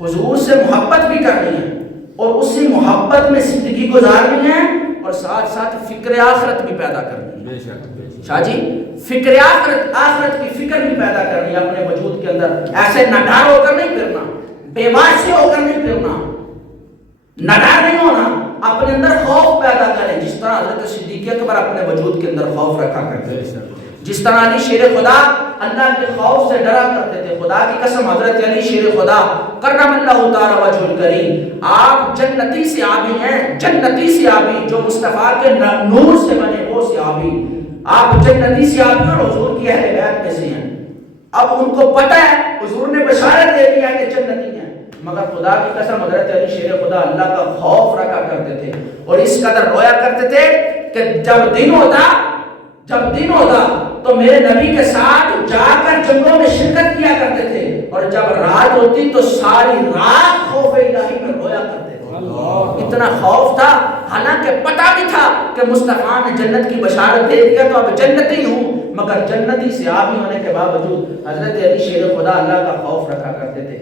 حضور سے محبت بھی کرنی ہے اور اسی محبت میں زندگی گزارنی ہے اور ساتھ ساتھ فکر آخرت بھی پیدا کرنی ہے۔ شاہ جی فکر آخرت کی فکر بھی پیدا کرنی ہے اپنے وجود کے اندر۔ ایسے نڈار ہو کر نہیں پھرنا، بے واسی ہو کر نہیں پھرنا، نڈار نہیں ہونا، اپنے اندر خوف پیدا کریں جس طرح حضرت صدیق اکبر اپنے وجود کے اندر خوف رکھا کرتے تھے، جس طرح علی شیر خدا اللہ کے خوف سے ڈرا کرتے تھے۔ خدا کی قسم حضرت علی شیر خدا کرم اللہ تعالی وجہ الکریم آپ جنتی صحابی ہیں، جنتی صحابی جو مصطفیٰ کے نور سے بنے وہ صحابی، آپ جنتی صحابی اور حضور کی اہل بیت میں سے ہیں۔ اب ان کو پتہ ہے حضور نے بشارت دے دیا کہ جنتی ہیں، مگر خدا کی قسم حضرت علی شیر خدا اللہ کا خوف رکھا کرتے تھے اور اس قدر رویا کرتے تھے کہ جب دن ہوتا تو میرے نبی کے ساتھ جا کر جنگوں میں شرکت کیا کرتے تھے اور جب رات ہوتی تو ساری رات خوف الہی میں رویا کرتے تھے۔ اتنا خوف تھا، حالانکہ پتہ بھی تھا کہ مصطفیٰ نے جنت کی بشارت دے دیا تو اب جنتی ہوں، مگر جنتی صحابی ہونے کے باوجود حضرت علی شیر خدا اللہ کا خوف رکھا کرتے تھے۔